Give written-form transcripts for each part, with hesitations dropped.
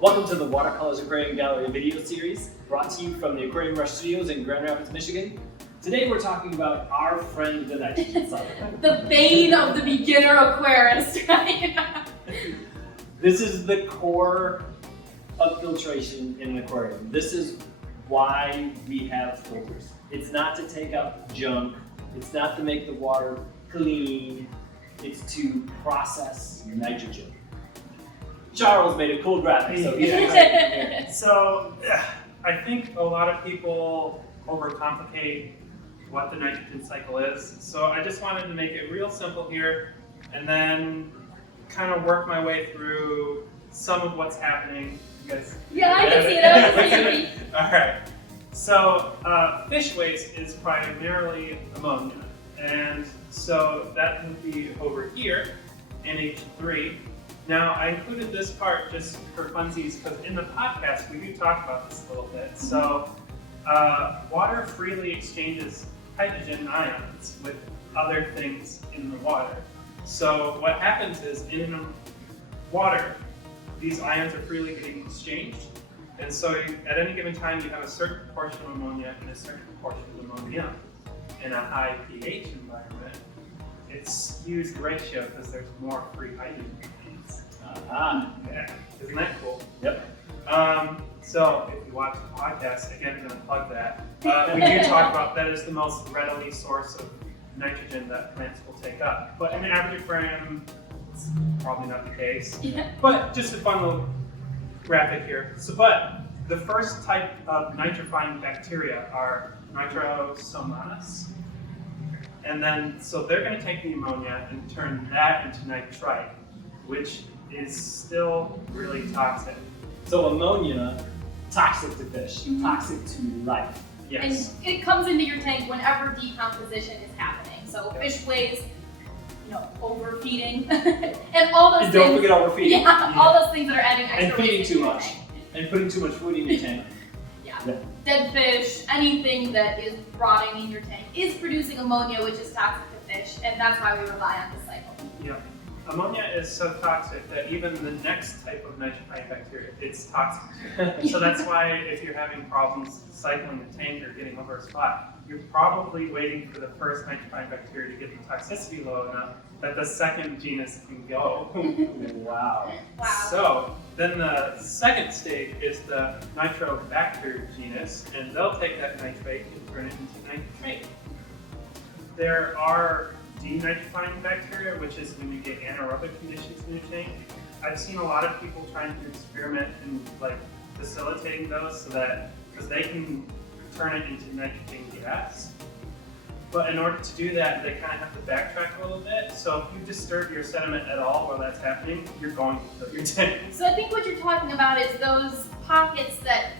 Welcome to the Watercolors Aquarium Gallery video series, brought to you from the Aquarium Rush Studios in Grand Rapids, Michigan. Today we're talking about our friend the nitrogen cycle. The bane of the beginner aquarist, right? This is the core of filtration in an aquarium. This is why we have filters. It's not to take out junk, it's not to make the water clean, it's to process nitrogen. Charles made a cool graphic, so he's excited. So I think a lot of people overcomplicate what the nitrogen cycle is. So I just wanted to make it real simple here and then kind of work my way through some of what's happening. You guys Yeah, I can see that. All right. So fish waste is primarily ammonia. And so that would be over here, NH3. Now, I included this part just for funsies because in the podcast we do talk about this a little bit. So, water freely exchanges hydrogen ions with other things in the water. So, what happens is in the water, these ions are freely getting exchanged. And so, at any given time, you have a certain proportion of ammonia and a certain proportion of ammonia. In a high pH environment, it's skewed the ratio because there's more free hydrogen. Yeah, isn't that cool? Yep. So if you watch the podcast, again, I'm going to plug that. We do talk about that is the most readily source of nitrogen that plants will take up. But in an average aquarium, it's probably not the case. Yeah. But just a fun little graphic here. So, but the first type of nitrifying bacteria are Nitrosomonas. And then, so they're going to take the ammonia and turn that into nitrite, which is still really toxic. So ammonia, toxic to fish, toxic to life. Yes. And it comes into your tank whenever decomposition is happening. So fish waste, overfeeding, and all those And things. don't forget overfeeding. Yeah, all those things that are adding extra And feeding waste too into your much. tank. And putting too much food in your tank. Yeah. Yeah. Dead fish, anything that is rotting in your tank is producing ammonia, which is toxic to fish, and that's why we rely on this cycle. Yeah. Ammonia is so toxic that even the next type of nitrifying bacteria, it's toxic. So that's why if you're having problems cycling the tank or getting over a spot, you're probably waiting for the first nitrifying bacteria to get the toxicity low enough that the second genus can go. Wow. Wow. So then the second stage is the nitrobacter genus, and they'll take that nitrate and turn it into nitrate. There are denitrifying bacteria, which is when you get anaerobic conditions in your tank. I've seen a lot of people trying to experiment in facilitating those so that, because they can turn it into nitrogen gas. But in order to do that, they kind of have to backtrack a little bit. So if you disturb your sediment at all while that's happening, you're going to fill your tank. So I think what you're talking about is those pockets that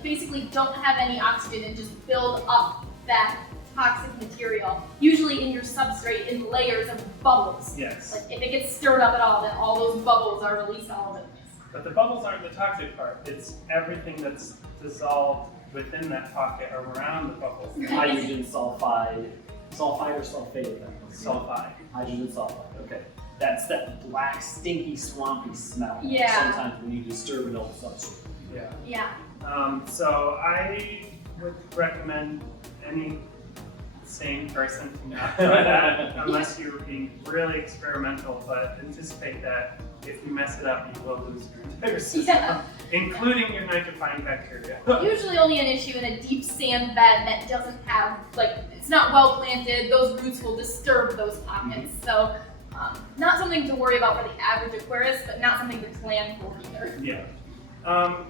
basically don't have any oxygen and just build up that toxic material, usually in your substrate in layers of bubbles. Yes. If it gets stirred up at all, then all those bubbles are released all over the place. But the bubbles aren't the toxic part. It's everything that's dissolved within that pocket around the bubbles. Hydrogen sulfide. Sulfide or sulfate? Sulfide. Hydrogen sulfide, okay. That's that black, stinky, swampy smell. Yeah. Sometimes when you disturb an old substrate. Yeah. Yeah. So I would recommend any sane person to not do that unless you're being really experimental, but anticipate that if you mess it up, you will lose your entire system, including your nitrifying bacteria. Usually only an issue in a deep sand bed that doesn't have, it's not well planted, those roots will disturb those pockets. So not something to worry about for the average aquarist, but not something to plan for either. Yeah.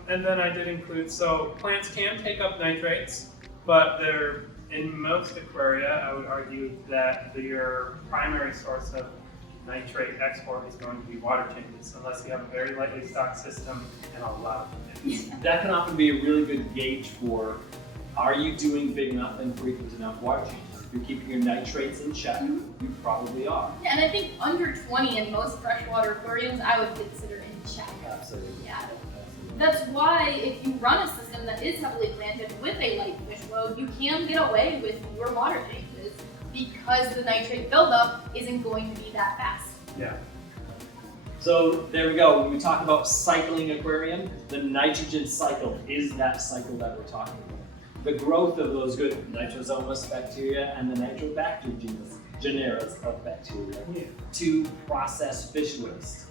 And then I did include, so plants can take up nitrates, but they're, in most aquaria, I would argue that your primary source of nitrate export is going to be water changes, unless you have a very lightly stocked system and a lot of things. That can often be a really good gauge for, are you doing big enough and frequent enough water changes? If you're keeping your nitrates in check, you probably are. Yeah, and I think under 20 in most freshwater aquariums, I would consider in check. Absolutely. Yeah. That's why if you run a system that is heavily planted with a light fish load, you can get away with fewer water changes because the nitrate buildup isn't going to be that fast. Yeah. So there we go. When we talk about cycling aquarium, the nitrogen cycle is that cycle that we're talking about. The growth of those good nitrosomus bacteria and the nitrobacter genera of bacteria to process fish waste.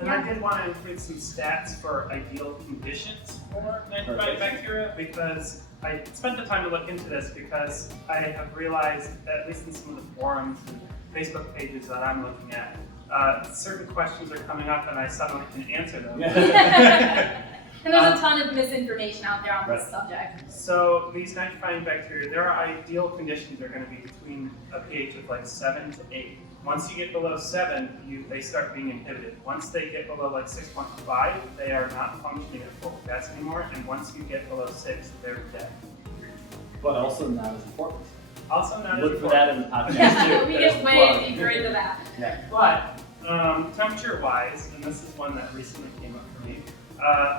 And I did want to include some stats for ideal conditions for nitrobiome bacteria because I spent the time to look into this because I have realized, at least in some of the forums and Facebook pages that I'm looking at, certain questions are coming up and I suddenly can answer them. And there's a ton of misinformation out there on this subject. So these nitrifying bacteria, their ideal conditions are going to be between a pH of like 7 to 8. Once you get below 7, they start being inhibited. Once they get below like 6.5, they are not functioning at full capacity anymore. And once you get below 6, they're dead. But also not as important. Also not as Look important. for that in the podcast Yeah, too. we There's get the way plug. deeper into that. Yeah. But temperature-wise, and this is one that recently came up for me,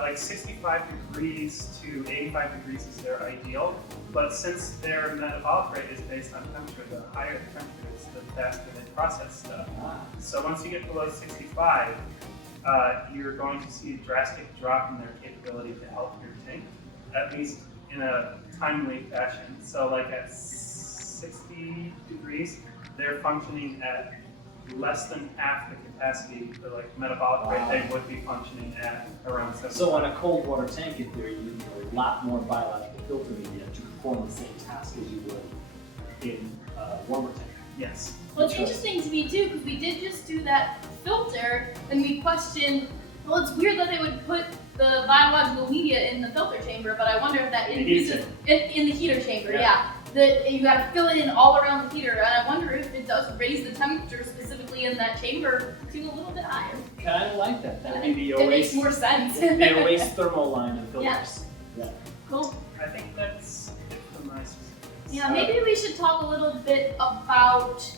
like 65 degrees to 85 degrees is their ideal. But since their metabolic rate is based on temperature, the higher the temperature is, the faster they process stuff. So once you get below 65, you're going to see a drastic drop in their capability to help your tank, at least in a timely fashion. So like at 60 degrees, they're functioning at less than half the capacity, the like metabolic rate they would be functioning at around 70. So on a cold water tank, in theory, you need a lot more biological filter media to perform the same task as you would in a warmer tank. Yes. Well, it's interesting to me too, because we did just do that filter, and we questioned, well, it's weird that they would put the biological media in the filter chamber, but I wonder if that increases in the heater chamber, that you gotta fill it in all around the heater, and I wonder if it does raise the temperature specifically in that chamber to a little bit higher. Kind of like that. That would be the It makes Oasis, more sense. the Oasis thermal line of filters. Yeah. Cool. I think that's it for my specifics. Yeah, maybe we should talk a little bit about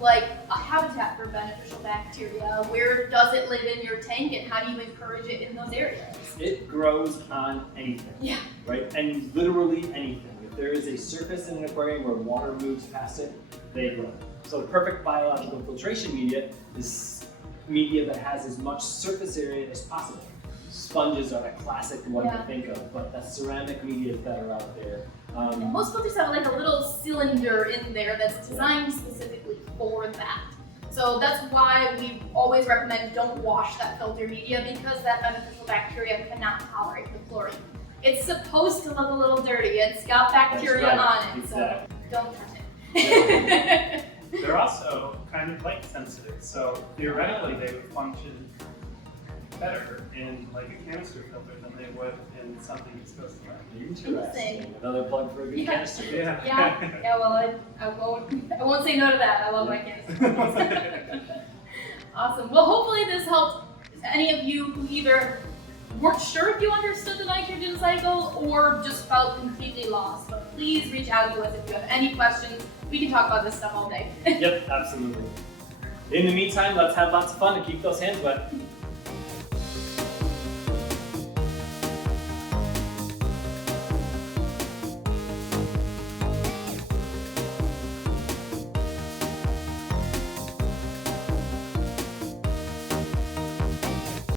like a habitat for beneficial bacteria. Where does it live in your tank, and how do you encourage it in those areas? It grows on anything. Yeah. Right? And literally anything. If there is a surface in an aquarium where water moves past it, they grow. So the perfect biological filtration media is media that has as much surface area as possible. Sponges are a classic one to think of, but the ceramic medias that are out there. And most filters have like a little cylinder in there that's designed specifically for that. So that's why we always recommend don't wash that filter media, because that beneficial bacteria cannot tolerate the chlorine. It's supposed to look a little dirty. It's got bacteria on it, so don't touch it. They're also kind of light sensitive, so theoretically they would function better in like a canister filter than they would in something exposed to light. Interesting. Another plug for a good canister filter. Yeah. Well, I won't say no to that. I love my canister. Awesome. Well, hopefully this helped any of you who either weren't sure if you understood the nitrogen cycle or just felt completely lost. But please reach out to us if you have any questions. We can talk about this stuff all day. Yep, absolutely. In the meantime, let's have lots of fun and keep those hands wet.